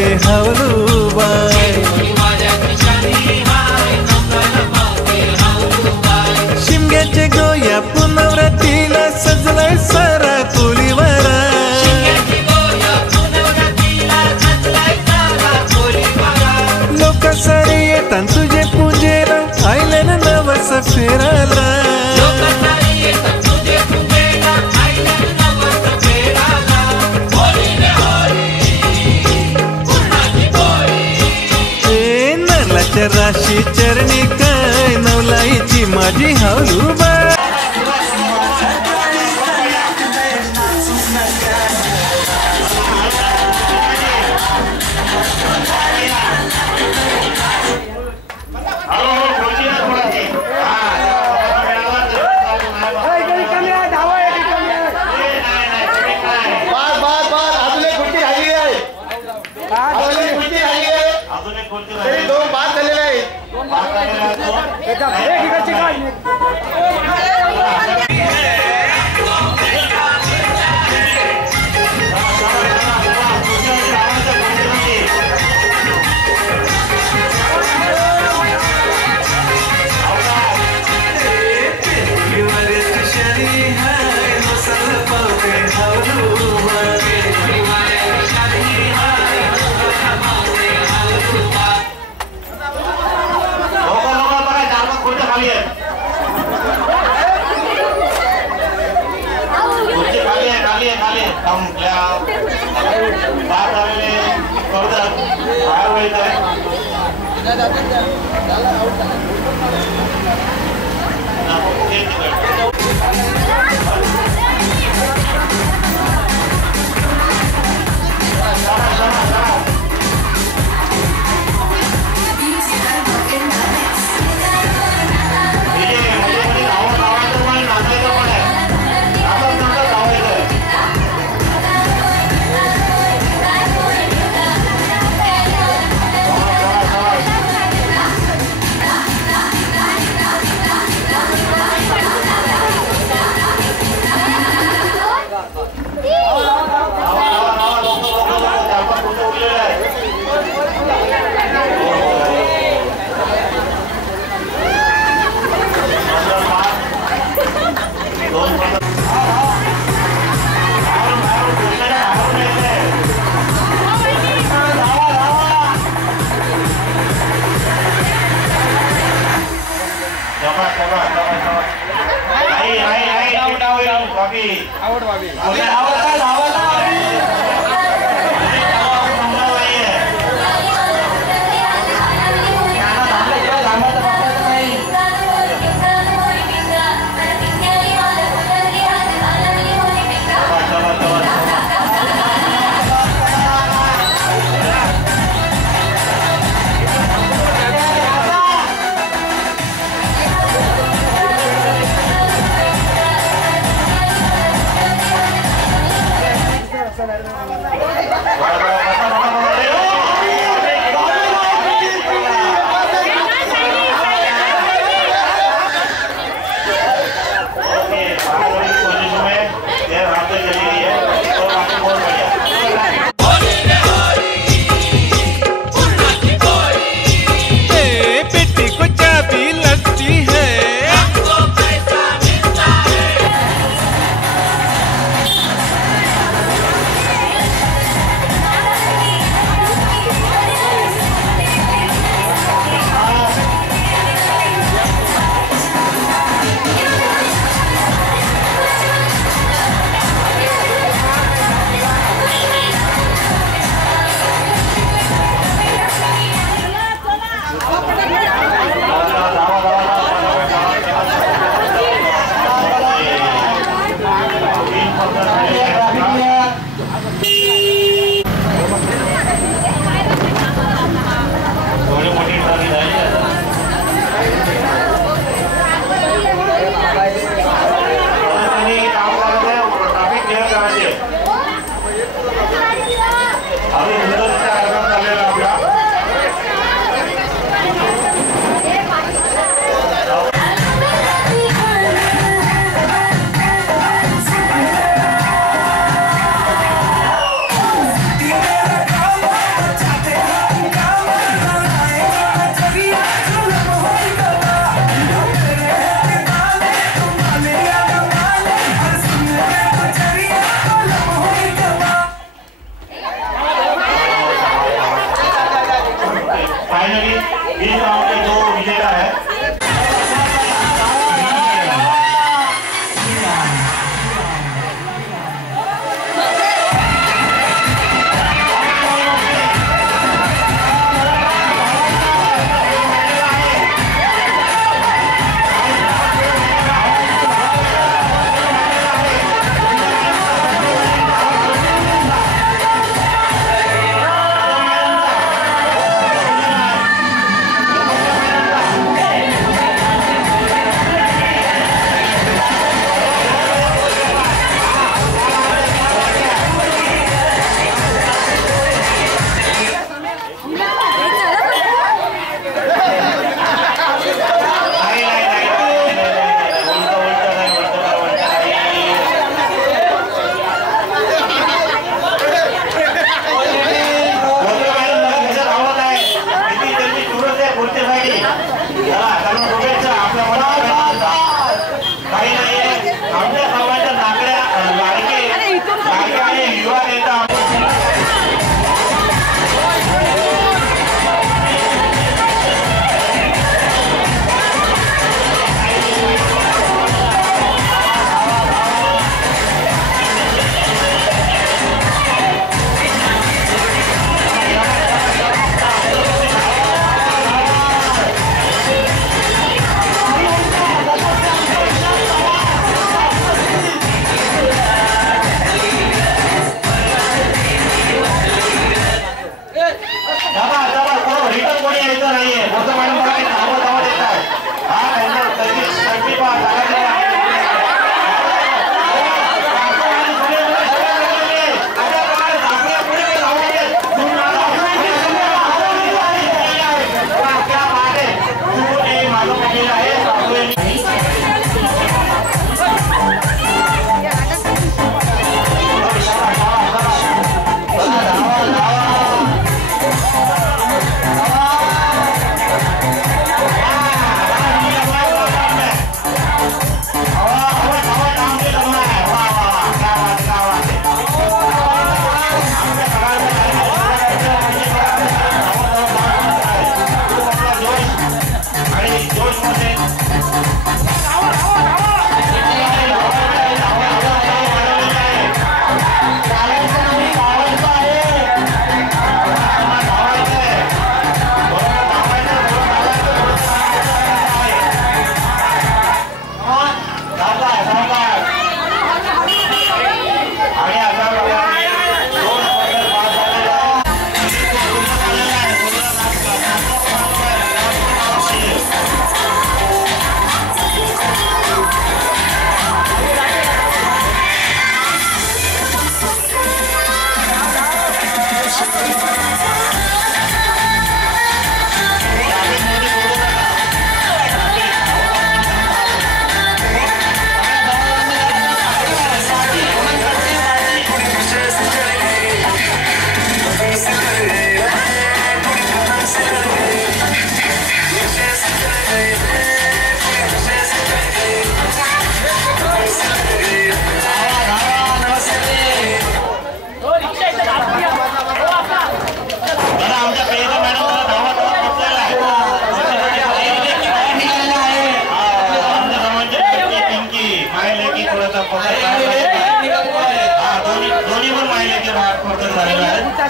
पावते हवलूबाई शिमग्याचे गोया पुनवरातीला सजलाय सारा कोलीवारा लोक सारे येतात तुझे पूजेला आयले ना नवस फेराला राशी चरणी काय नवलाईची माझी हवलूबाई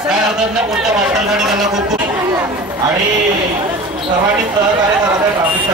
काय हरकत नाही पुढच्या वाटचालीसाठी त्यांना खूप खूप आणि सर्वांनी सहकार्य करायचं ट्रॅफिक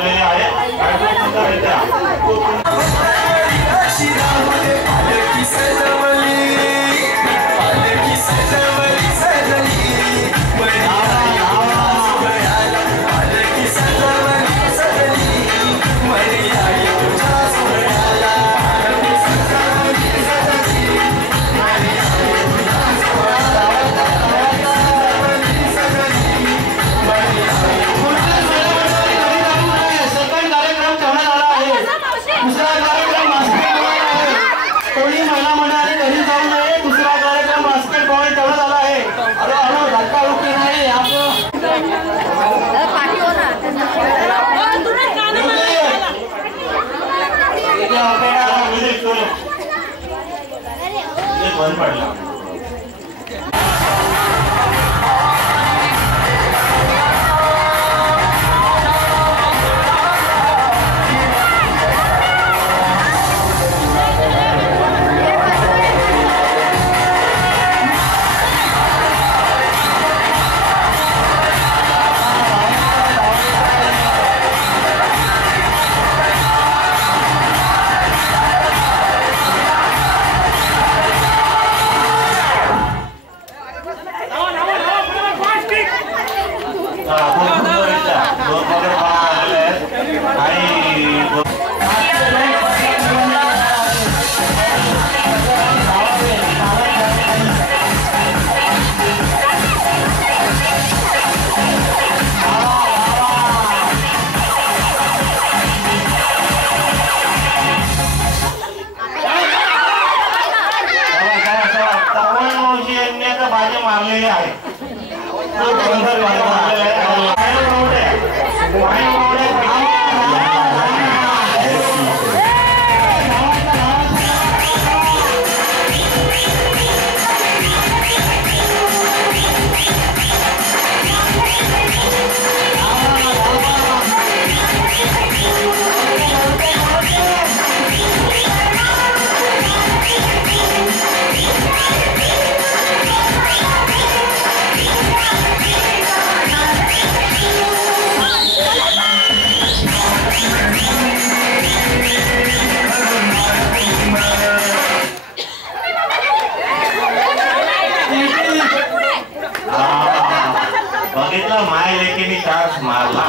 बनवलेले आहेत आणि खूप सुंदररित्या बंद पडला मारलेले आहे बघितलं माय लेकीने टाच मारला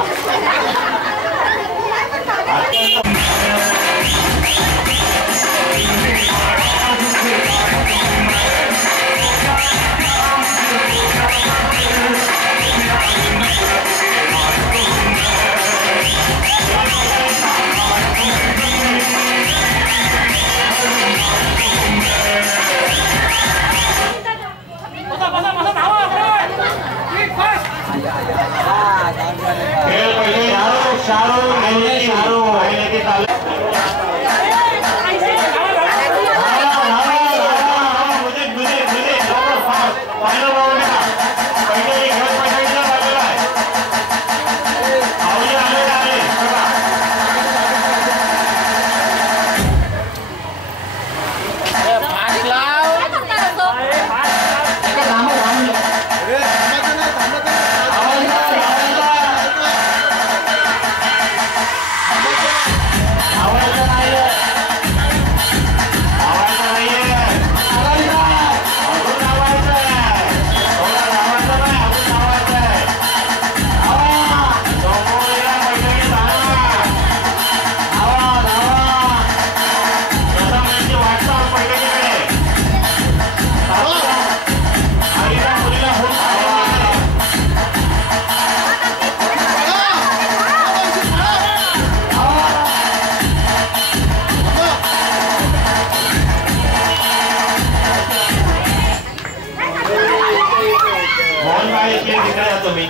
तुम्ही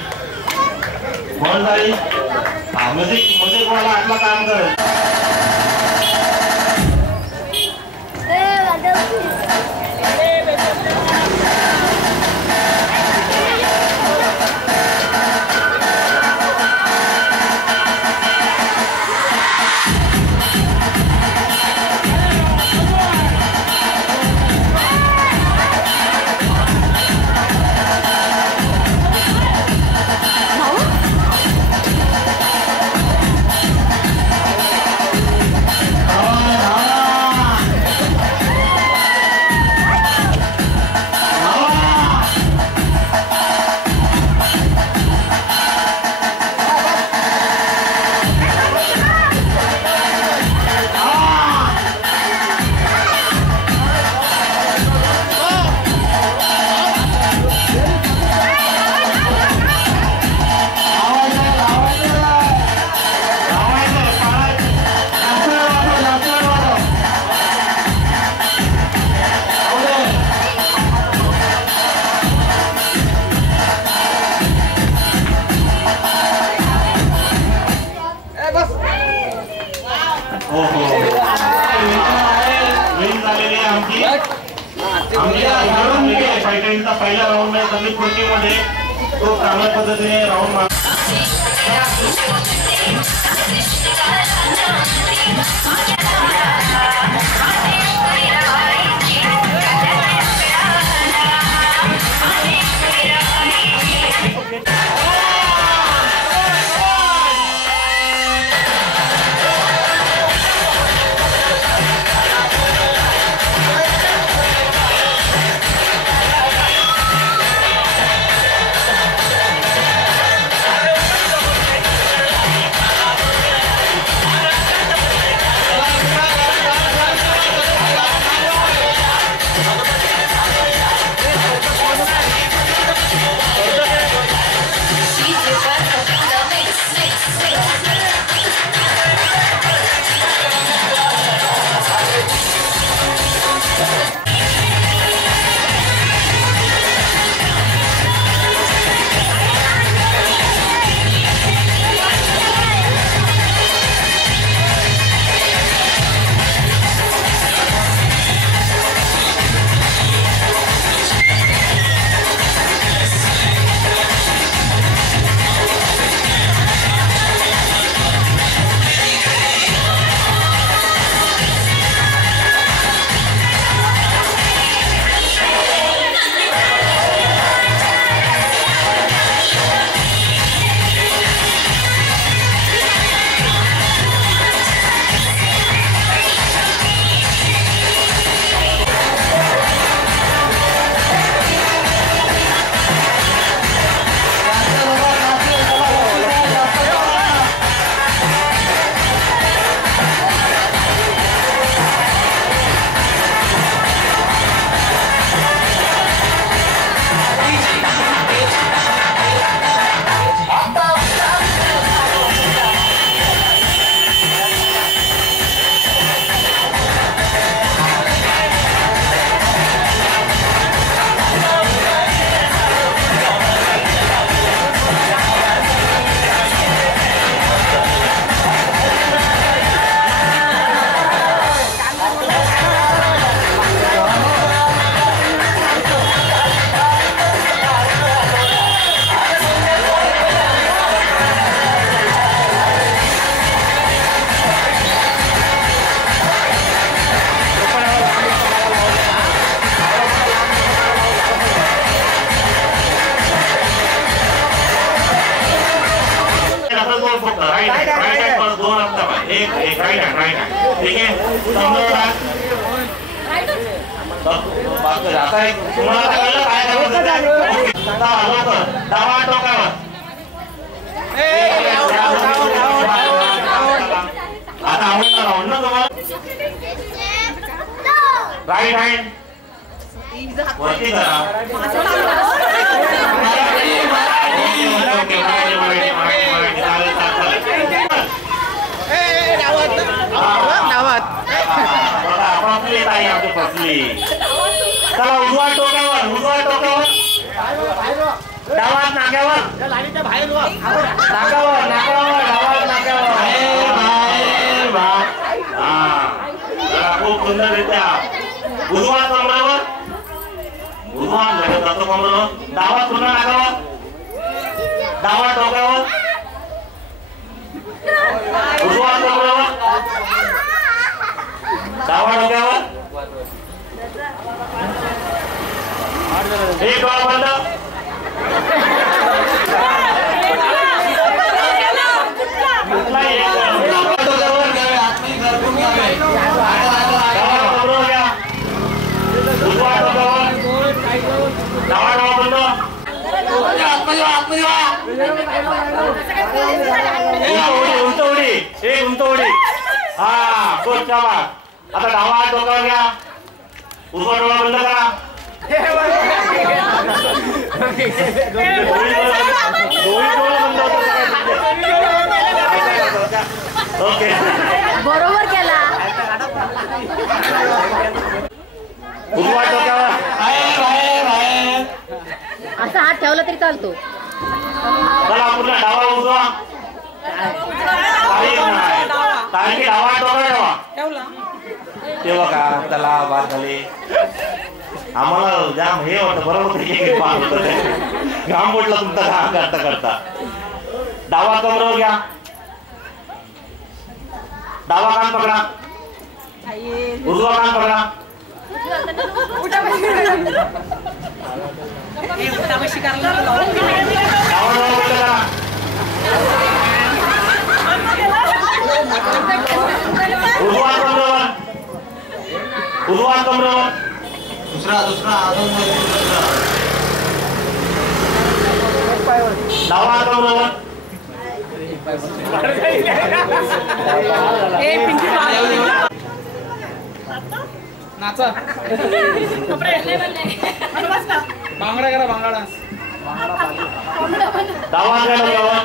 म्युझिक वाला आपलं काम करेल फायटिंगचा पहिला राऊंड आहे संदीप खुर्चीमध्ये तो चांगल्या पद्धतीने राऊंड मार ठीक है आता है तुम्हाला कळलं काय करायचं डावा टोकावर आता आवडणार राऊंड ना तुम्हाला राईट हँड वरती करा चला उजवा टोकावर डावात नाक्यावर खूप सुंदररित्या उजवा कमरावर उजवा जातो कमरावर डावा पुन्हा नाकावर डावा टोकावर उजवा कमरावर डावा डोक्यावर एक डोळा बंद डावा डोळा बंद उंच उडी हा खूप छान आता डावा हात डोक्यावर घ्या उजवा डोळा बंद करा ओके बरोबर केला उजवा डोक्यावर असा हात ठेवला तरी चालतो चला पुन्हा डावा उजवा कारण की डावा डोका ठेवा तेव्हा का त्याला बाद झाले आम्हाला जाम हे वाटतं बरोबर घाम बोटला तुमचा घाम करता करता. डावा कमरेवर घ्या. डावा कान पकडा. उजवा कान पकडा. उजवा कमरेवर. उजवा कमरेवर. दुसरा डावा कमरेवर. नाचा भांगडा करा भांगडा डान्स. डावा कमरेवर.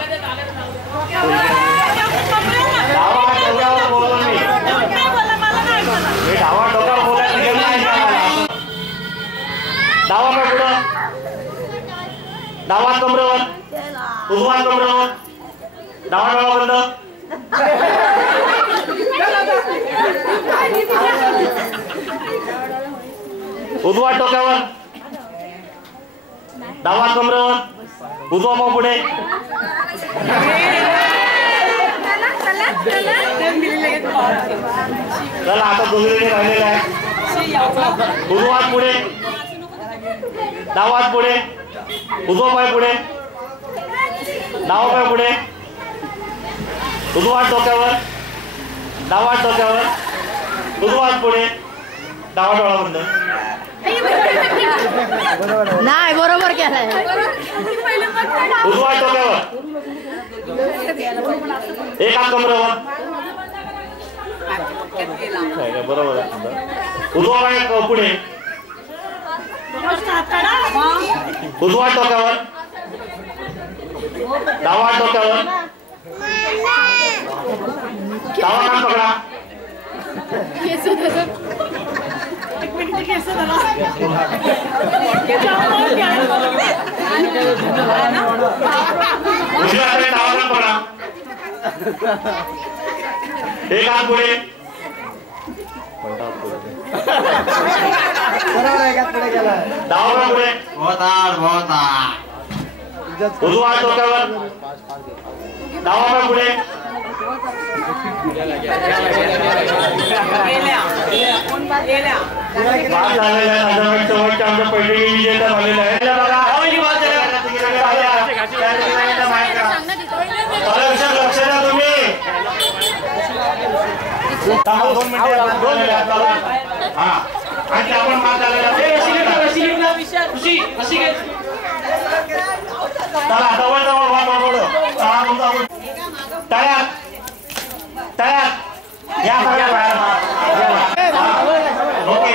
डावा डोक्यावर बोललो मी. डावा डोक्यावर बोलायचं गेलं नाही का? डावा पाय पुढं. डावा कमरेवर. उजवा कमरेवर. डावा डोळा बंद. उजवा डोक्यावर. डावा कमरेवर. उजवा पाय पुढे. चला आता दोघींनी राहिलेलं आहे. उजवा पुढे. डावा पुढे. उजवा पाय पुढे. डावा पाय पुढे. उजवा डोक्यावर. डावा डोक्यावर. उजवा पुढे. डावा डोळा बंद. नाही बरोबर केलाय. उजवा डोक्यावर. एक हात कमरेवर. बरोबर आहे. उजवा पाय पुढे. उजवा डोक्यावर. डावा डोक्यावर. डावा कान पकडा. उजव्या हाताने डावा कान पकडा. एक हात पुढे. डावा कान पुढे. उजवा हात डोक्यावर. डावा पाय पुढे. आमच्या पहिली विजेता झालेला आहे. लक्ष द्या तुम्ही. 2 मिनिटे. हा आणि आपण मात झालेला. चला जवळ जवळ व्हा. तयार तयार या बाहेर. ओके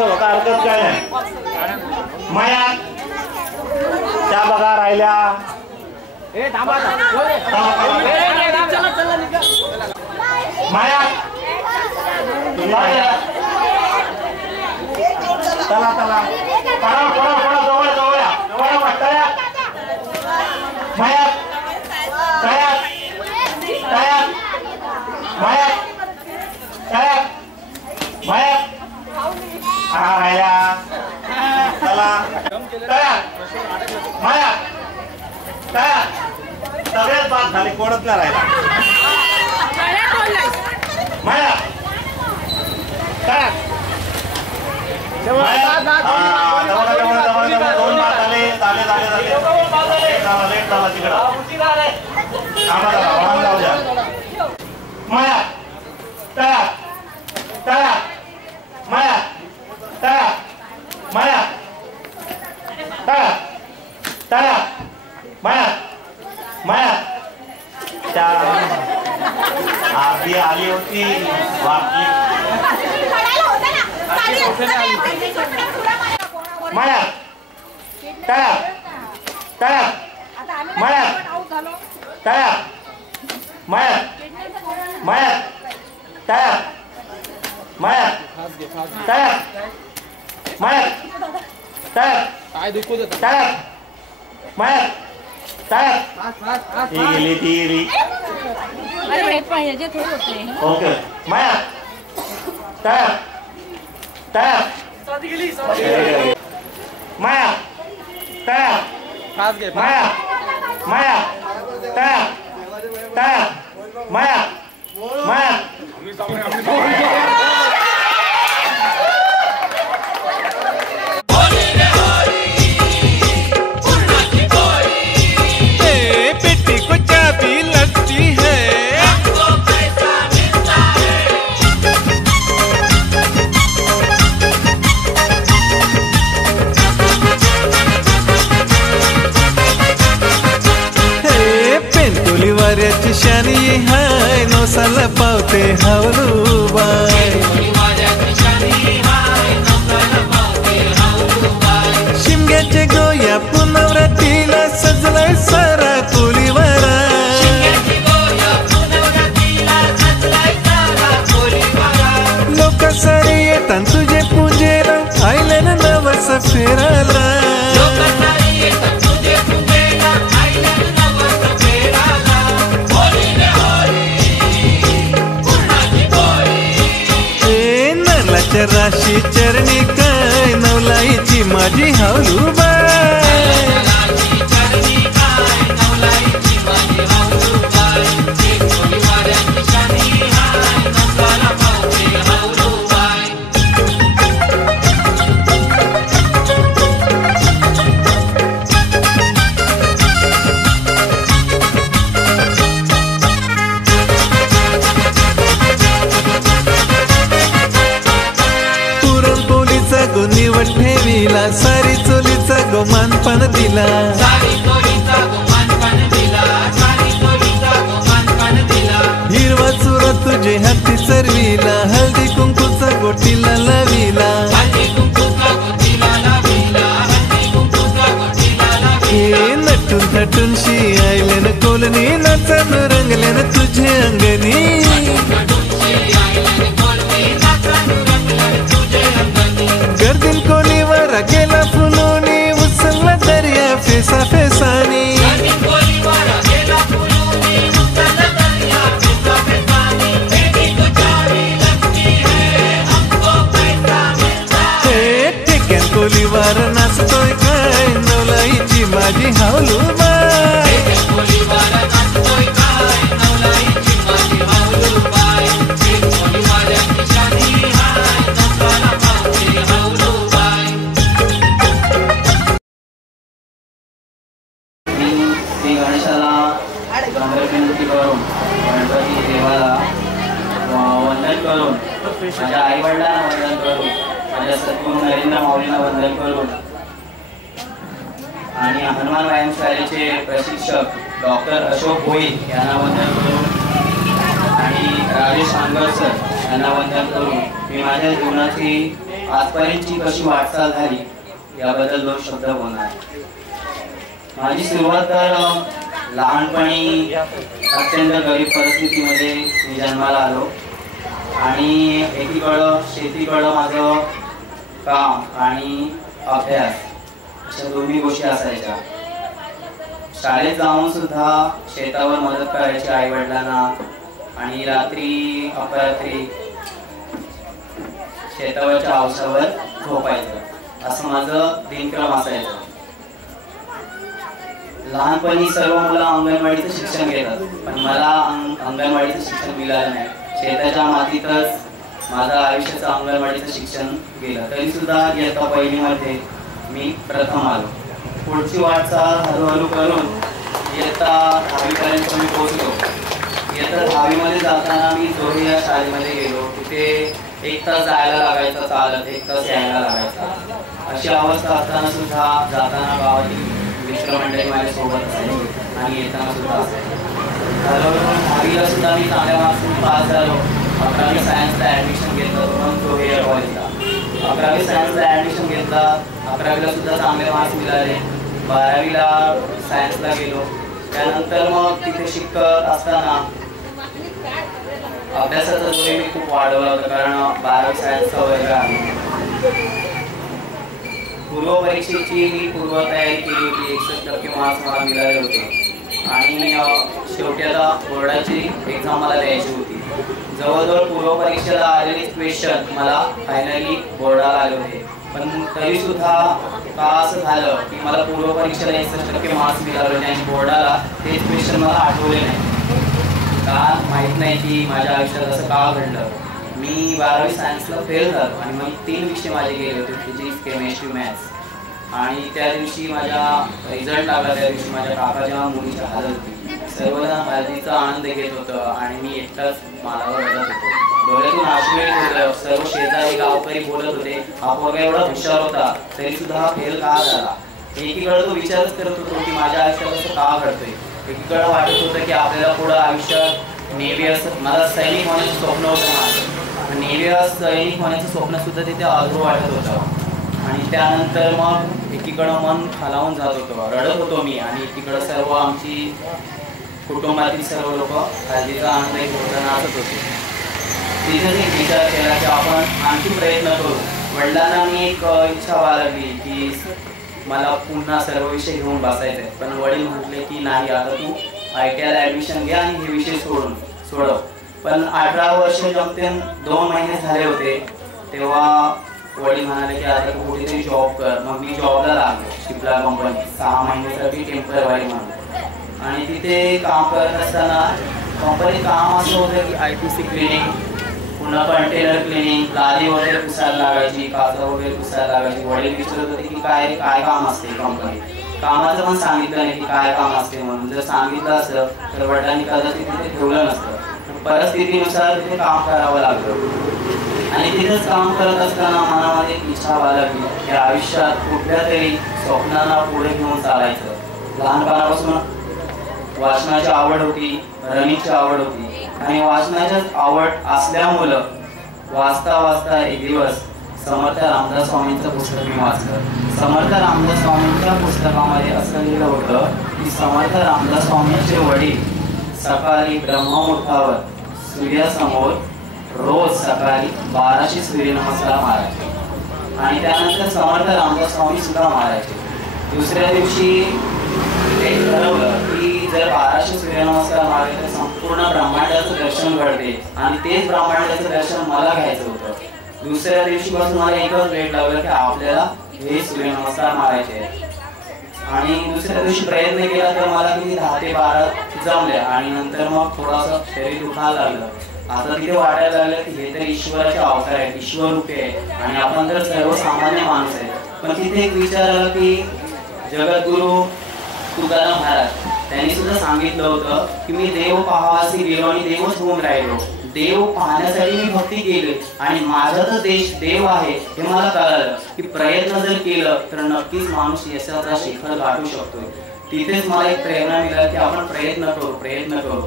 होता हरकत काय नाही. माया त्या बघा राहिल्या. माया चला चला पडा पडा पडा जवळ जवळ जवळ तयार. माया तयार तयार. माया तयार. माया हा राहिल्या. चला तयार. माया तयार. सगळेच बाद झाले. कोणच नाही राहिला. माया तयार. दोन बाद झाले. लेट झाला तिकडं. माया तयार तयार. माया तयार. माया तयार तयार. माया माया त्या आधी आली होती वापली. माया तयार तयार. माया तयार. माया माया तयार. माया तयार. माया तयार. तयार. माया तयार. ती गेली ती गेली. ओके. माया तयार तयार. माया तयार फास्ट घे माया माया तयार तयार माया माया बेटी को चाबी लगती है पेंटोली वाऱ्याची शानी हाय नवसाला पावते हावलूबाई शिमग्याचे गोया पुनवरातीला सजलाय सारा कोलीवारा लोक सारे येतात तुझे पूजेला आयल्यानं नवस फेराला राशी चरणी काय नवलाईची माझी हावलूबाई निवड ठेवीला सारी चोलीचा गोमानपण दिला हिरवा चुरा तुझे हाती चरविला हळदी कुंकूचा गोटीला लाविला हे नटून थटून शी आयल्यान कोलनी नाचन रंगल्यान तुझे अंगणी गर्दीन कोलीवर गेला फुलोनी उचलला दर्या फेसा फेसानी हे टेक्यान कोलीवर नाचतोय काय नवलाईची माझी हावलूबाई गणपती देवाला वंदन करून माझ्या आई वडिलांना वंदन करून माझ्या सद्गुरू नरेंद्र माऊलींना वंदन करून आणि हनुमान व्यायाम शाळेचे प्रशिक्षक डॉक्टर अशोक भोईर यांना वंदन करून आणि राजेश आंगर सर यांना वंदन करून मी माझ्या जीवनाची आजपर्यंतची कशी वाटचाल झाली याबद्दल 2 शब्द बोलणार. माझी सुरुवात तर लहानपणी अत्यंत गरीब परिस्थितीमध्ये मी जन्माला आलो आणि एकीकडं शेतीकडं माझं काम आणि अभ्यास अशा दोन्ही गोष्टी असायच्या. शाळेत जाऊन सुद्धा शेतावर मदत करायची आई वडिलांना आणि रात्री अपरात्री शेतावरच्या औषधावर झोपायचं असं माझं दिनक्रम असायचं. लहानपणी सर्व मुलं अंगणवाडीचं शिक्षण घेतात पण मला अंगणवाडीचं शिक्षण मिळालं नाही. शेताच्या मातीतच माझं आयुष्याचं अंगणवाडीचं शिक्षण गेलं. तरी सुद्धा इयत्ता पहिलीमध्ये मी प्रथम आलो. पुढची वाटचाल हळूहळू करून इयत्ता 10वीपर्यंत मी पोहोचलो. इयत्ता 10वीमध्ये जाताना मी जोडी या शाळेमध्ये गेलो. तिथे 1 तास जायला लागायचं चालत, 1 तास यायला लागायचा. अशी अवस्था असताना सुद्धा जाताना गावातील मित्रमंडळी माझ्यासोबत असायची आणि येताना सुद्धा असायचे. हळूहळू 10वीला सुद्धा मी चांगल्या मार्क्सने पास झालो. 11वी सायन्सला ॲडमिशन घेतलं म्हणून जोहेर कॉलेजला. 11वी सायन्सला ॲडमिशन घेतला. 11वीला सुद्धा चांगले मार्क्स मिळाले. 12वीला सायन्सला गेलो. त्यानंतर मग तिथे शिकत असताना अभ्यासाचा जोर मी खूप वाढवला होता कारण 12वी सायन्सचा वर्ग आहे. पूर्व परीक्षेची मी पूर्वतयारी केली होती. 61% मार्क्स मला मिळाले होते आणि शेवटी आता बोर्डाची एक्झाम मला द्यायची होती. जवळजवळ पूर्व परीक्षेला आलेले क्वेश्चन मला फायनली बोर्डाला आले होते. पण तरी सुद्धा का असं झालं की मला पूर्व परीक्षेला 61% मार्क्स मिळाले आणि बोर्डाला तेच क्वेश्चन मला आठवले नाही. का माहीत नाही की माझ्या आयुष्यात असं का घडलं. मी 12वी सायन्सला फेल झालो आणि मग 3 विषय माझे गेले होते, फिजिक्स, केमिस्ट्री, मॅथ्स. आणि त्या दिवशी माझा रिझल्ट लागला. त्या दिवशी माझ्या काकाच्या मुलीची हालत होती. सर्वजण हळदीचा आनंद घेत होतं आणि मी एकटाच मालावर रडत होतो. डोळ्यातून अश्रू येत होतं. सर्व शेजारी गावकरी बोलत होते, हा पोरगा एवढा हुशार होता तरी सुद्धा हा फेल का झाला. एकीकडे तो विचारच करत होतो की माझ्या आयुष्यात असं का घडतंय. एकीकडे वाटत होतं की आपल्याला पुढं आयुष्यात नेव्ही असं, मला सैनिक होण्याचं स्वप्न होतं माझं. नेव्ही सैनिक होण्याचं स्वप्न सुद्धा तिथे अधूर वाटत होतं. आणि त्यानंतर मग एकीकडं मन खालावून जात होतं, रडत होतो मी. आणि एकीकडं सर्व आमची कुटुंबातील सर्व लोक हळदीचा आनंद घेत होता, नाचत होते. तिथेच एक विचार केला की आपण आणखी प्रयत्न करू. वडिलांना मी एक इच्छा बाळगली की मला पुन्हा सर्व विषय घेऊन बसायचे. पण वडील म्हटले की नाही, आता तू ITI ॲडमिशन घ्या आणि हे विषय सोडव. पण 18 वर्ष जमतेन 2 महिने झाले होते तेव्हा वडील म्हणाले की आता तू कुठेतरी जॉब कर. मग मी जॉबला लागलो शिपला कंपनी 6 महिन्यासाठी टेम्पररी म्हणून. आणि तिथे काम करत असताना कंपनीत काम असं होतं की ITC क्लिनिंग, पुन्हा कंटेनर क्लिनिंग, लादी वगैरे पुसायला लागायची, काचा वगैरे पुसायला लागायची. वडील विचारत होते की काय काम असते कंपनीत. कामाचं पण सांगितलं नाही की काय काम असते म्हणून. जर सांगितलं असतं तर वडिलांनी कदाचित तिथे ठेवलं नसतं. परिस्थितीनुसार तिथे काम करावं लागलं. आणि तिथेच काम करत असताना मनामध्ये एक इच्छा बाळगली की आयुष्यात कुठल्या तरी स्वप्नांना पुढे घेऊन चालायचं. लहानपणापासून वाचनाची आवड होती, रनिंगची आवड होती. आणि वाचनाची आवड असल्यामुळं वाचता वाचता एक दिवस समर्थ रामदास स्वामींचं पुस्तक मी वाचलं. समर्थ रामदास स्वामींच्या पुस्तकामध्ये असं लिहिलं होतं की समर्थ रामदास स्वामींचे वडील सकाळी ब्रह्ममुहूर्तावर सूर्यासमोर रोज सकाळी 1200 सूर्यनमस्कार मारायचे. आणि त्यानंतर समर्थ रामदास स्वामी सुद्धा मारायचे. दुसऱ्या दिवशी ते ठरवलं की जर 1200 सूर्यनमस्कार मारले तर संपूर्ण ब्रह्मांडाचं दर्शन घडते. आणि तेच ब्रह्मांडाचं दर्शन मला घ्यायचं होतं. दुसऱ्या दिवशीपासून मला एकच वेळ लागला की आपल्याला हे सूर्यनमस्कार मारायचे. आणि दुसऱ्या दिवशी प्रयत्न केला तर मला किती 10 ते 12 जमले. आणि नंतर मग थोडासा शरीर दुखायला लागलं. आता तिथे वाटायला लागलं की हे तर ईश्वराचे अवतार आहेत, ईश्वर रूपे आहे आणि आपण तर सर्वसामान्य माणूस आहे. पण तिथे एक विचार आला की जगद्गुरु तुकाराम महाराज त्यांनी सुद्धा सांगितलं होतं की मी देव पाहावासी गेलो आणि देवच होऊन राहिलो. देव पाहण्यासाठी मी भक्ती केली आणि माझाच देव आहे हे मला कळालं की प्रयत्न जर केलं तर नक्कीच माणूस यशाचा शिखर गाठू शकतोय. तिथेच मला एक प्रेरणा मिळाली की आपण प्रयत्न करू.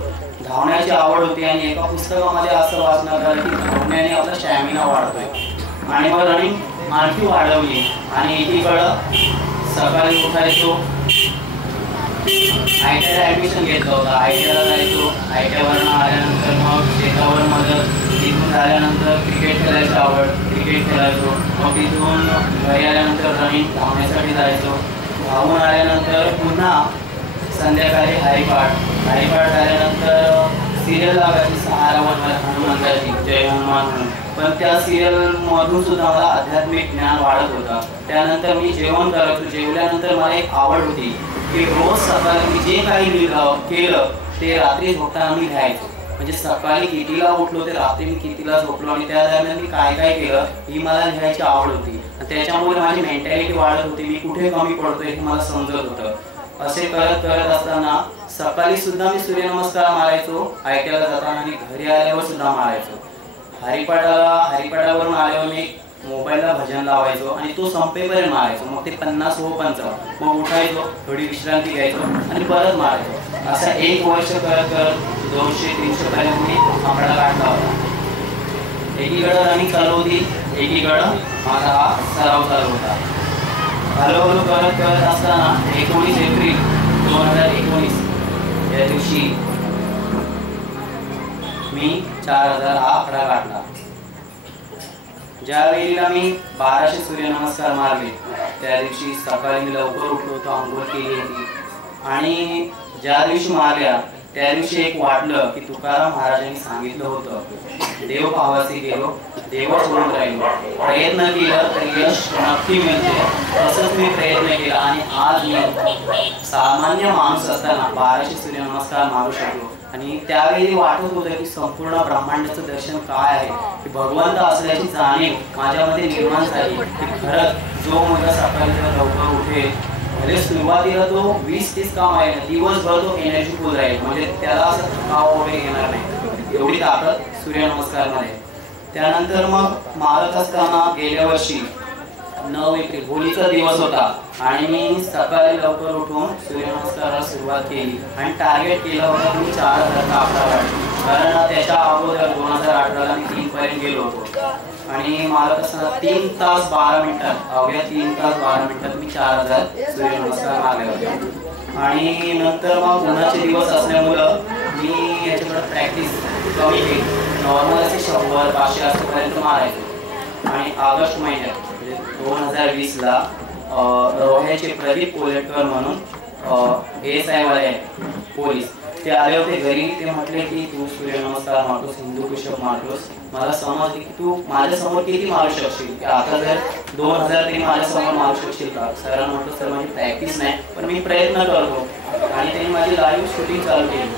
धावण्याची आवड होती आणि एका पुस्तकामध्ये असं वाचण्यात आलं की धावण्याने आपला स्टॅमिना वाढतोय. आणि मग रनिंग आणखी वाढवली. आणि एकीकडं सकाळी उठायचो, ITI ॲडमिशन घेतलं होतं. ITIला जायचो. ITIवरून आल्यानंतर मग शेतावर मदत. तिथून झाल्यानंतर क्रिकेट खेळायची आवड, क्रिकेट खेळायचो. मग तिथून घरी आल्यानंतर रनिंग धावण्यासाठी जायचो. धावून आल्यानंतर पुन्हा संध्याकाळी हरिपाठ झाल्यानंतर सिरियल लागायची 6 वर हनुमंताची, जय हनुमान म्हणून. पण त्या सिरियलमधून सुद्धा मला आध्यात्मिक ज्ञान वाढत होतं. त्यानंतर मी जेवण करायचो. जेवल्यानंतर मला एक आवड होती की रोज सकाळी मी जे काही केलं ते रात्री झोपताना मी लिहायचो. म्हणजे सकाळी कितीला उठलो ते रात्री मी कितीला झोपलो आणि त्या दरम्यान मी काय काय केलं ही मला लिहायची आवड होती. त्याच्यामुळे माझी मेंटॅलिटी वाढत होती. मी कुठे कमी पडतोय हे मला समजत होतं. असे करत असताना सकाळी सुद्धा मी सूर्यनमस्कार मारायचो ITIला जाताना आणि घरी आल्यावर सुद्धा मारायचो. हरिपाठावरून आल्यावर मी मोबाईलला भजन लावायचो आणि तो संपेपर्यंत मारायचो. मग ते 50 हो 55. मग उठायचो, थोडी विश्रांती घ्यायचो आणि परत मारायचो. असा 1 वर्ष करत 200-300 पर्यंत मी आकडा काढला होता. एकीकडं रनिंग चालू होती, एकीकडं माझा हा सराव चालू होता. हळूहळू करत असताना 19 एप्रिल 2019 या दिवशी मी 4000 हा आकडा काढला. ज्या वेळेला मी 1200 सूर्यनमस्कार मारले त्या दिवशी सकाळी मी लवकर उठलो होतो, आंघोळ केली होती. आणि ज्या दिवशी मारल्या त्या दिवशी एक वाटलं की तुकाराम महाराजांनी सांगितलं होतं, देव पावासी गेलो देव सोडून राहिलो, प्रयत्न केलं तर यश नक्की मिळते. तसंच मी प्रयत्न केला आणि आज मी सामान्य माणूस असताना 1200 सूर्यनमस्कार मारू शकलो. आणि त्यावेळी वाटत होतं की संपूर्ण ब्रह्मांडाचं दर्शन काय आहे, की भगवंत असल्याची जाणीव माझ्यामध्ये निर्माण झाली. की खरंच जो मुलगा सकाळी लवकर उठेल, म्हणजे सुरुवातीला तो 20-30 काम आहे ना, दिवसभर तो एनर्जीफुल राहील, म्हणजे त्याला असं थकाव वगैरे येणार नाही, एवढी ताकद सूर्यनमस्कारमध्ये. त्यानंतर मग मारत असताना गेल्या वर्षी 9 एप्रिल होळीचा दिवस होता आणि मी सकाळी लवकर उठून सूर्यनमस्काराला सुरुवात केली आणि टार्गेट केलं होतं मी 4000 आकडा, कारण त्याच्या अगोदर 2018ला मी 3 पर्यंत गेलो होतो. आणि मारत असताना 3 तास 12 मिनिटात, अवघ्या 3 तास 12 मिनिटात मी 4000 सूर्यनमस्कार मारले होते. आणि नंतर मग उन्हाचे दिवस असल्यामुळं मी याच्याकडे प्रॅक्टिस कमी केली. नॉर्मल असे 100-500 असपर्यंत मारायचो. आणि ऑगस्ट महिन्यात म्हणजे 2020ला रोह्याचे प्रदीप कोलेटकर म्हणून ASI वाले पोलीस ते आले होते घरी. ते म्हटले की तू सूर्यनमस्कार मारतोस, हिंदू पुशअप मारतोस, मला समजले की तू माझ्यासमोर किती मारू शकशील, की आता जर 2000 तरी माझ्यासमोर मारू शकशील का. सरांना म्हटलं सर माझी प्रॅक्टिस नाही पण मी प्रयत्न करतो. आणि त्यांनी माझी लाईव्ह शूटिंग चालू केली.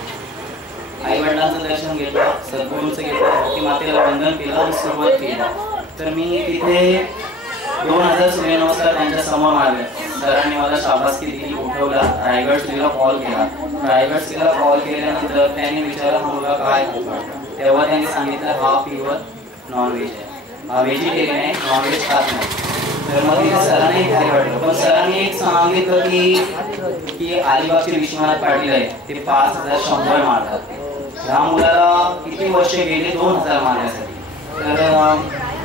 आई वडिलांचं दर्शन घेतलं, सद्गुरूंचं घेतलं, भक्ती मातेला वंदन केलं आणि सुरुवात केली. तर मी तिथे 2000 सूर्यनमस्कार त्यांच्या समोर मारले. सरांनी मला शाबासकी दिली, उठवला, रायगड सिटीला कॉल केला. रायगड सिटीला कॉल केल्यानंतर त्यांनी विचारलं हा मुलगा काय करतो. तेव्हा त्यांनी सांगितलं हा प्युअर नॉनव्हेज आहे, हा व्हेजिटेरियन आहे, नॉनव्हेज खात नाही. तर मग तिथे सरांनी काय वाटलं, पण सरांनी एक सांगितलं की अलिबागचे विश्वनाथ पाटील आहे ते 5100 मारतात. ह्या मुलाला किती वर्ष गेले 2000 मारण्यासाठी. तर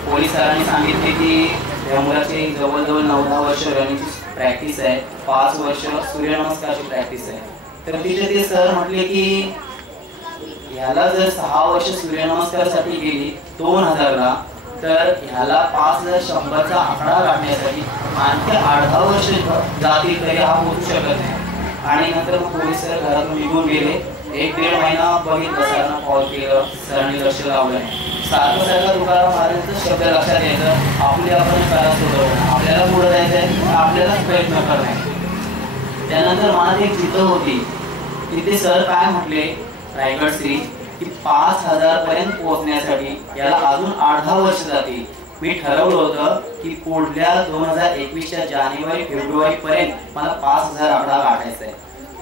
पोलिसांनी सांगितले की या मुलाची जवळजवळ 9-10 वर्ष रनिंगची प्रॅक्टिस आहे, 5 वर्ष सूर्यनमस्कारची प्रॅक्टिस आहे. तर तिथे ते सर म्हटले की ह्याला जर 6 वर्ष सूर्यनमस्कारसाठी गेली 2000ला, तर ह्याला 5100चा आकडा गाठण्यासाठी आणखी 8-10 वर्ष जातील तरी हा पोहोचू शकत नाही. आणि नंतर मग पोलीस सर घरातून निघून गेले. 1-1.5 महिना बघितलं, सरांना कॉल केलं, सरांनी लक्ष लावलं नाही. सारखं तुकाराम महाराजांचा शब्द लक्षात यायचं, आपण करा सुद्धा, आपल्याला पुढे जायचं आहे, आपल्यालाच प्रयत्न करणे. त्यानंतर मनात एक जिद्द होती. तिथे सर काय म्हटले रायगड श्री की 5000 पर्यंत पोहोचण्यासाठी याला अजून 8-10 वर्ष जातील. मी ठरवलं होतं की पुढल्या 2021च्या जानेवारी-फेब्रुवारी पर्यंत मला 5000 आकडा गाठायचा आहे.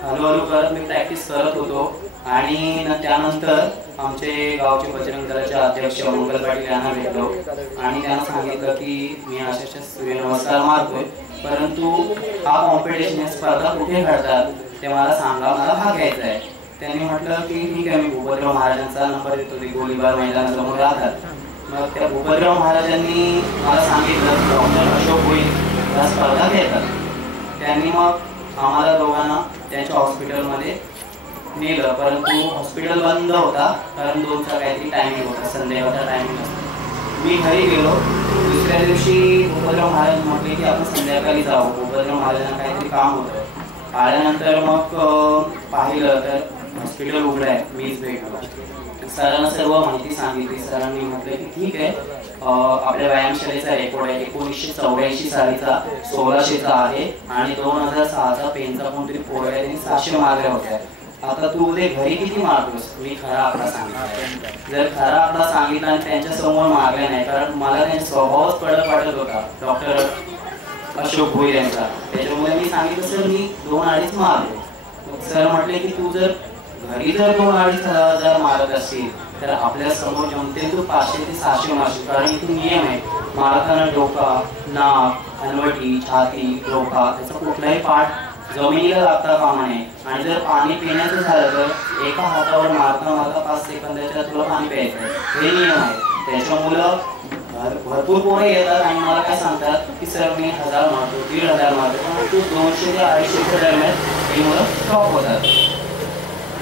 हळूहळू करत मी प्रॅक्टिस करत होतो. आणि त्यानंतर आमचे गावचे बजरंग दलाचे अध्यक्ष मंगल पाटील यांना भेटलो आणि त्यांना सांगितलं की मी अशा सूर्यनमस्कार मारतोय, परंतु हा कॉम्पिटिशन स्पर्धा कुठे घडतात ते मला सांगा, मला भाग घ्यायचा आहे. त्यांनी म्हटलं की ठीक आहे, मी भूपतराव महाराजांचा नंबर देतो, ते गोळीबार मैदानासमोर राहतात. मग त्या भूपतराव महाराजांनी मला सांगितलं डॉक्टर अशोक भोईर या स्पर्धा घेतात. त्यांनी मग आम्हाला दोघांना त्यांच्या हॉस्पिटलमध्ये नेलं, परंतु हॉस्पिटल बंद होता कारण 2चा काहीतरी टायमिंग होता, संध्याकाळचा टायमिंग असतो. मी घरी गेलो. दुसऱ्या दिवशी भूपतराव महाराज म्हटले की आपण संध्याकाळी जाऊ. भूपतराव महाराजांना काहीतरी काम होतं. आल्यानंतर मग पाहिलं तर हॉस्पिटल उघडं आहे. मीच भेटलो. सरांना सर्व माहिती सांगितली. सरांनी म्हटलं की ठीक आहे, आपल्या व्यायामशाळेचा रेकॉर्ड आहे 1984 सालीचा 1600चा आहे आणि 2006चा पेनचा कोणतरी पोरं आहे, त्यांनी 700 मारल्या होत्या. आता तू उद्या घरी किती मारतोस. मी खरा आकडा सांगितला. जर खरा आकडा सांगितला आणि त्यांच्या समोर मारला नाही, कारण मला त्यांचा स्वभावच कडक वाटत होता डॉक्टर अशोक भोईर यांचा, त्याच्यामुळे मी सांगितलं सर मी 2-2.5 मारतो. सर म्हटले की तू जर घरी जर 2-2.5 मारत असतील तर आपल्या समोर जमते तू 500 ते 700 मारशील, कारण इथे नियम आहे मारताना डोका, नाक, हनवटी, छाती, डोका याचा कुठलाही पार्ट जमिनीला लागता कामा नये. आणि जर पाणी पिण्याचं झालं तर एका हातावर मारता 5 सेकंदाच्या तुला पाणी प्यायचं, हे नियम आहे. त्याच्यामुळं भरपूर पोरं येतात आणि मला काय सांगतात की सर मी 1000 मारतो, 1500 मारतो, पण तू 200 ते 250 दरम्यान ही मुलं स्टॉप होतात.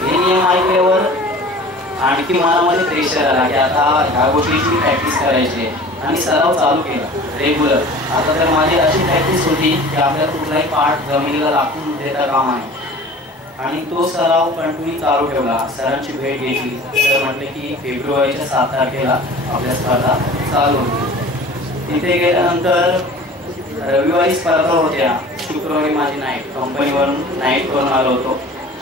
हे नियम ऐकल्यावर आणखी मनामध्ये प्रेशर आला की आता ह्या गोष्टीची प्रॅक्टिस करायची आणि सराव चालू केला रेग्युलर. आता तर माझी अशी प्रॅक्टिस होती की आपल्याला कुठलाही पार्ट जमिनीला लागून देता कामा नये. आणि तो सराव कंटिन्यू चालू ठेवला. सरांची भेट घेतली. सर म्हटले की फेब्रुवारीच्या 7 तारखेला आपल्या स्पर्धा चालू होती. तिथे गेल्यानंतर रविवारी स्पर्धा होत्या, शुक्रवारी माझी नाईट कंपनीवरून नाईट करून आलो होतो.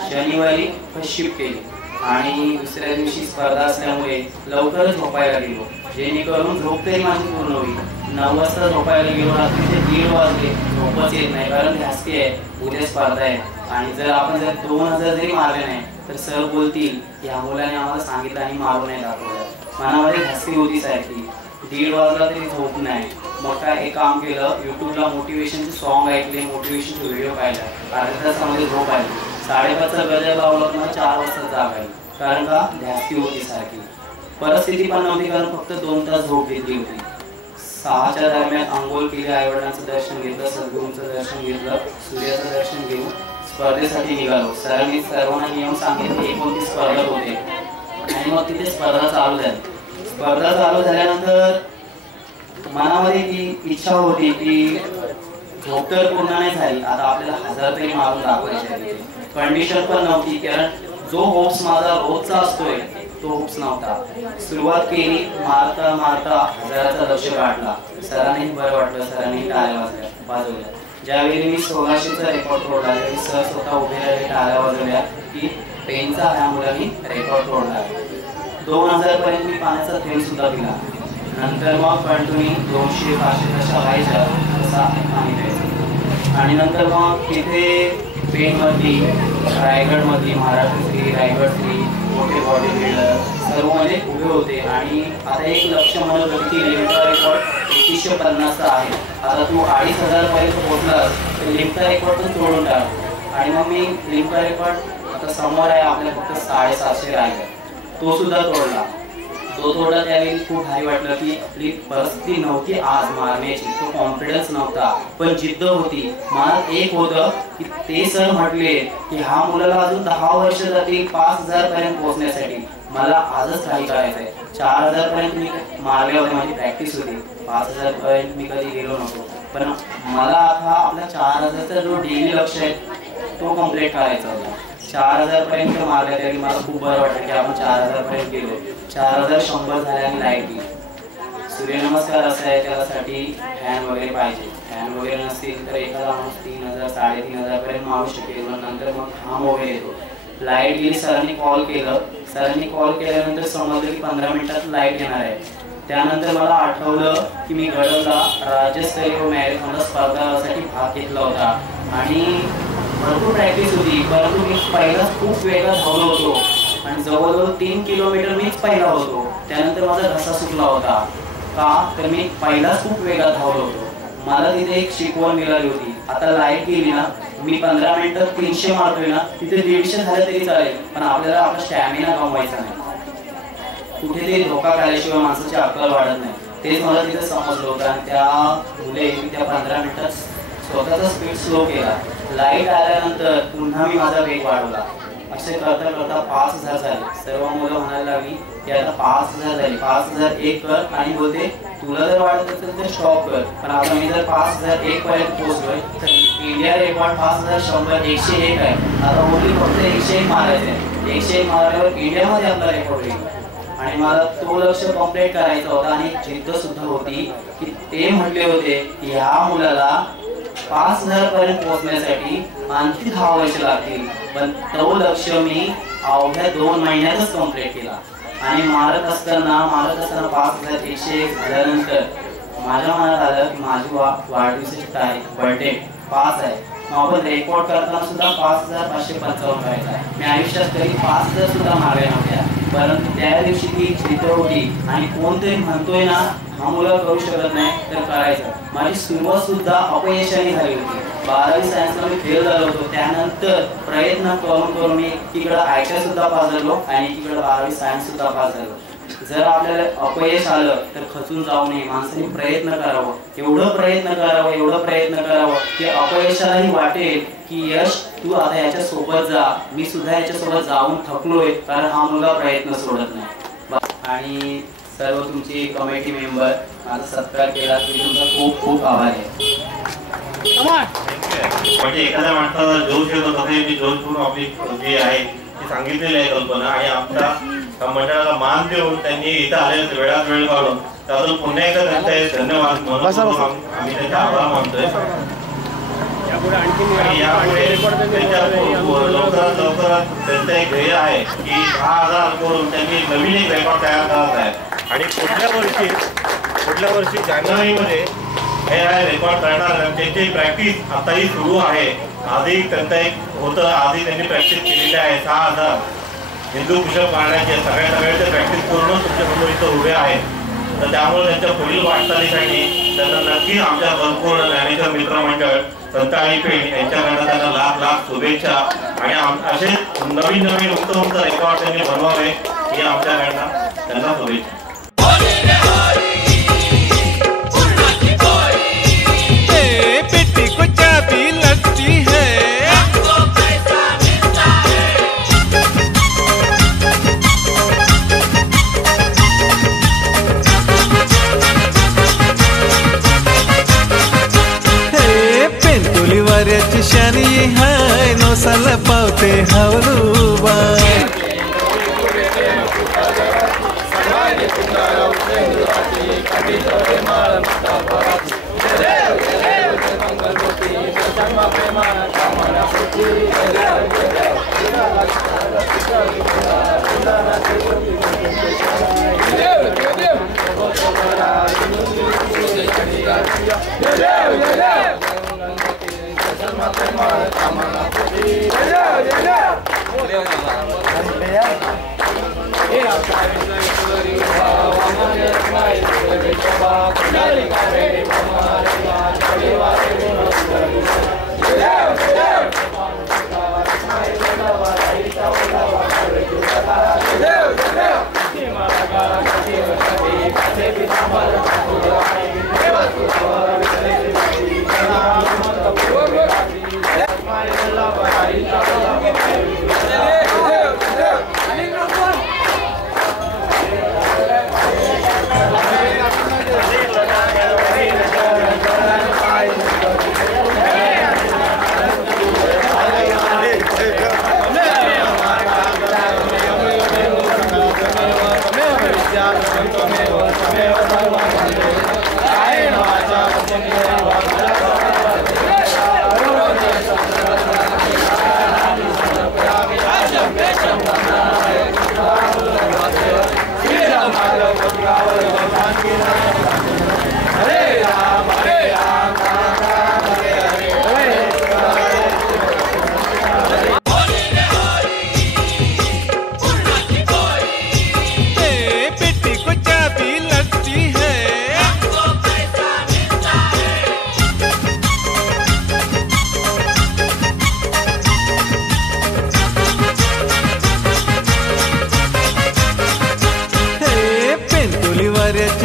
शनिवारी फर्स्ट शिफ्ट केली आणि दुसऱ्या दिवशी स्पर्धा असल्यामुळे लवकरच झोपायला गेलो, जेणेकरून झोप तरी माझी पूर्ण होईल. 9 वाजता झोपायला गेलो, रात्रीचे 1:30 वाजले, झोपच येत नाही कारण ध्यासकी आहे, उद्या स्पर्धा आहे. आणि जर आपण 2000 जरी मारले नाही तर सर बोलतील ह्या मुलाने आम्हाला सांगितलं आणि मारू नाही दाखवलं. मनामध्ये ध्यासकी होती सारखी. 1:30 वाजला तरी झोप नाही. मग काय एक काम केलं, यूट्यूबला मोटिवेशनचे सॉन्ग ऐकले, मोटिवेशनचे व्हिडिओ पाहिला. अर्ध्या तासामध्ये झोप आली. 5:30चा गजर लावला तर 4 वाजता जाग आली, कारण का ध्यासकी होती सारखी. परिस्थिती पण नव्हती कारण फक्त 2 तास झोप घेतली होती. 6च्या दरम्यान आंघोळ केली, आईवडिलांचं दर्शन घेतलं, सद्गुरूंचं दर्शन घेतलं, सूर्याचं दर्शन घेऊन स्पर्धेसाठी निघालो. सरांनी सर्वांना नियम सांगितले, 29 स्पर्धक होते आणि मग तिथे स्पर्धा चालू झाली. स्पर्धा चालू झाल्यानंतर मनामध्ये ती इच्छा होती की झोप तर पूर्ण नाही झाली, आता आपल्याला 1000 तरी मारून दाखवायचे. कंडिशन पण नव्हती कारण जो होप्स माझा रोजचा असतोय तो होप्स नव्हता. सुरुवात केली, मारता मारता 1000चा लक्ष काढला. सरांनी बरं वाटलं, सरांनी टाळ्या वाजवल्या. ज्यावेळी मी 1600चा रेकॉर्ड तोडला त्यावेळी सर स्वतः उभे राहिले, टाळ्या वाजवल्या की पेनचा ह्या मुलांनी रेकॉर्ड तोडला. 2000 पर्यंत मी पाण्याचा थेंब सुद्धा दिला. नंतर मग कंटिन्यू 200 500 कशा व्हायच्या तसा पाणी द्यायचं. आणि नंतर मग तिथे पेनमधली, रायगडमधली, महाराष्ट्रश्री, रायगडश्री, मोठे बॉडी बिल्डर सर्व मध्ये उभे होते. आणि आता एक लक्ष म्हणत होतं की लिम्का रेकॉर्ड 2150चा आहे, आता तू 2500 पर्यंत पोहोचलास तर लिम्का रेकॉर्ड पण तोडून टाक. आणि मग मी लिम्का रेकॉर्ड आता समोर आहे आपल्या फक्त 750 राहिले, तो सुद्धा तोडला. तो तोडला त्यावेळी खूप भारी वाटलं की आपली परिस्थिती नव्हती आज मारण्याची, तो कॉन्फिडन्स नव्हता पण जिद्द होती. मला एक होतं की ते सर म्हटले की ह्या मुलाला अजून 10 वर्ष जातील 5000 पर्यंत पोहोचण्यासाठी, मला आजच काही करायचंय. 4000 पर्यंत मी मारले होते, माझी प्रॅक्टिस होती. 5000 पर्यंत मी कधी गेलो नव्हतो, पण मला आता आपला 4000चा जो डेली लक्ष आहे तो कम्प्लीट करायचा होता. 4000 पर्यंत मारले तरी मला खूप बरं वाटतं की आपण 4000 पर्यंत गेलो. 4100 झाले आणि लाईट गेली. सूर्यनमस्कार असा आहे त्यासाठी फॅन वगैरे पाहिजे. फॅन वगैरे नसतील तर एखादा माणूस 3000 3500 पर्यंत मारू शकेल. नंतर मग घाम वगैरे येतो. लाईट गेली, सरांनी कॉल केलं. सरांनी कॉल केल्यानंतर समजलं की 15 मिनिटात लाईट येणार आहे. त्यानंतर मला आठवलं की मी गडला राज्यस्तरीय मॅरेथॉन स्पर्धासाठी भाग घेतला होता आणि भरपूर प्रॅक्टिस होती, परंतु मी पहिलाच खूप वेगळा धावलो होतो आणि जवळजवळ 3 किलोमीटर मीच पहिला होतो. त्यानंतर माझा घसा सुटला होता का तर मी पहिलाच खूप वेगळा धावलो होतो. मला तिथे एक शिकवण मिळाली होती, आता लाईट गेली ना, मी 15 मिनिटात 300 मारतोय ना, तिथे 150 झाले तरी चालेल, पण आपल्याला आपला स्टॅमिना गमवायचा नाही. कुठेतरी धोका काढल्याशिवाय माणसाची अक्कल वाढत नाही, तेच मला तिथे समजलं होतं. आणि त्या मुले मी त्या 15 मिनिटात स्वतःचा स्पीड स्लो केला. लाईट आल्यानंतर पुन्हा मी माझा वेग वाढवला. असे करता करता 5000 झाले. सर्व मुलं म्हणायला लागली की आता 5000 झाले, 5001 कर आणि बोलते तुला जर वाटत असेल तर स्टॉप कर. पण आता मी जर 5001 पर्यंत पोहोचलोय तर इंडिया रेकॉर्ड 5100 101 आहे. आता ओनली फक्त 101 मारायचे आहे. 101 मारल्यावर इंडियामध्ये आपला रेकॉर्ड होईल आणि मला तो लक्ष कम्प्लीट करायचा होता. आणि जिद्द सुद्धा होती की ते म्हटले होते की ह्या मुलाला 5000 पर्यंत पोहोचण्यासाठी आणखी 10 वर्ष लागतील, पण तो लक्ष मी अवघ्या 2 महिन्यातच कम्प्लीट केला. आणि मारत असताना 5101 झाल्यानंतर माझ्या मनात आलं की माझी वाढदिवसाची तारीख बर्थडे 5 आहे, मग आपण रेकॉर्ड करताना सुद्धा 5555 करायचा आहे. मी आयुष्यात कधी 5000 सुद्धा मारल्या नव्हत्या, परंतु त्या दिवशी ती जिद्द होती. आणि कोणतरी म्हणतोय ना हा मुलं करू शकत नाही तर करायचं. माझी सुरुवात सुद्धा अपयशाने झाली होती. 12वी सायन्सला मी फेल झालो होतो. त्यानंतर प्रयत्न करून करून मी एकीकडे आयटीआय सुद्धा पास झालो आणि एकीकडे 12वी सायन्स सुद्धा पास झालो. जर आपल्याला अपयश आलं तर खचून जाऊ नये, माणसाने प्रयत्न करावं. एवढं प्रयत्न करावं की अपयशालाही वाटेल की यश तू आता याच्या सोबत जा. मी सुद्धा याच्यासोबत जाऊन थकलोय कारण हा मुलगा प्रयत्न सोडत नाही. आणि सर्व तुमची कमिटी मेंबर माझा सत्कार केला, तुमचा खूप खूप आभार आहे. आहे. म्हणजे एखाद्या माणसाला जोश येतो तसे मी जोशपूर्ण आपली जी आहे ती सांगितलेली आहे कल्पना, आणि आमच्या मंडळाला मान देऊन त्यांनी इथं आले वेळात वेळ काढून त्यातून पुन्हा एकदा त्यांचे धन्यवाद म्हणून आम्ही त्यांचा आभार मानतोय. आणि यापुढे लवकरात लवकरात त्यांचं एक ध्येय आहे की 10,000 करून त्यांनी नवीन एक रेकॉर्ड तयार करत आहे, आणि पुढल्या वर्षी जानेवारीमध्ये हे रेकॉर्ड करणार. त्यांची प्रॅक्टिस आताही सुरू आहे. आधी त्यांचं एक होतं, आधी त्यांनी प्रॅक्टिस केलेली आहे 6,000 हिंदू पुशअप मारण्याचे. सगळ्याचे प्रॅक्टिस करून तुमच्यासमोर इथं उभे आहेत. तर त्यामुळे त्यांच्या पुढील वाटचालीसाठी त्यांना नक्की आमच्या भरपूर ज्ञानेश्वर मित्रमंडळ संत पेठ यांच्याकडनं त्यांना लाख लाख शुभेच्छा, आणि असे नवीन उंच रेकॉर्ड त्यांनी बनवावे ही आमच्याकडनं त्यांना शुभेच्छा. पेटी को चाबी लगती है, पेंटोली वाऱ्याची शानी हाय, नवसाला पावते हावलूबाई.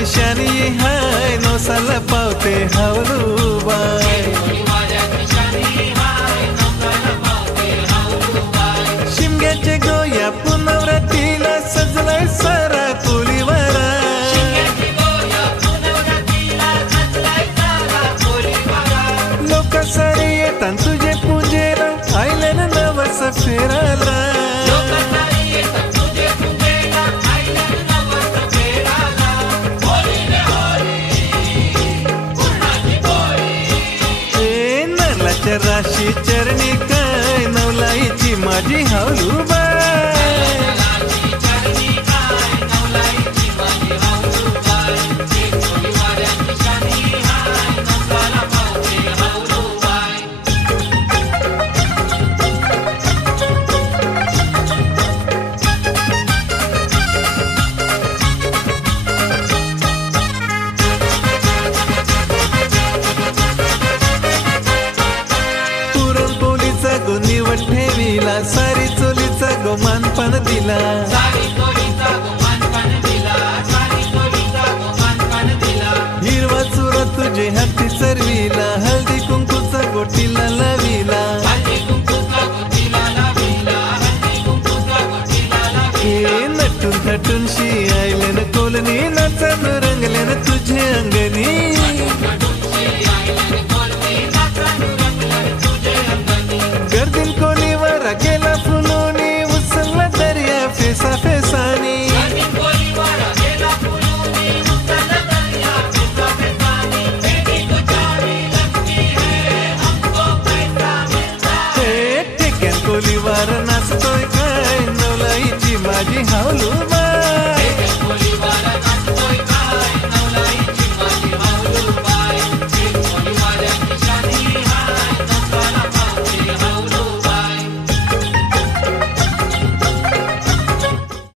शानी हाय, नवसाला पावते हावलूबाई. शिमग्याचे गोया पुनवरातीला सजलाय सारा कोळीवारा. लोक सारे येतात तुझे पूजेला, आयल्यानं नवस फेराला. राशी चरणी काय, नवलाईची माझी हावलूबाई. सारी चोलीचा गोमान माझी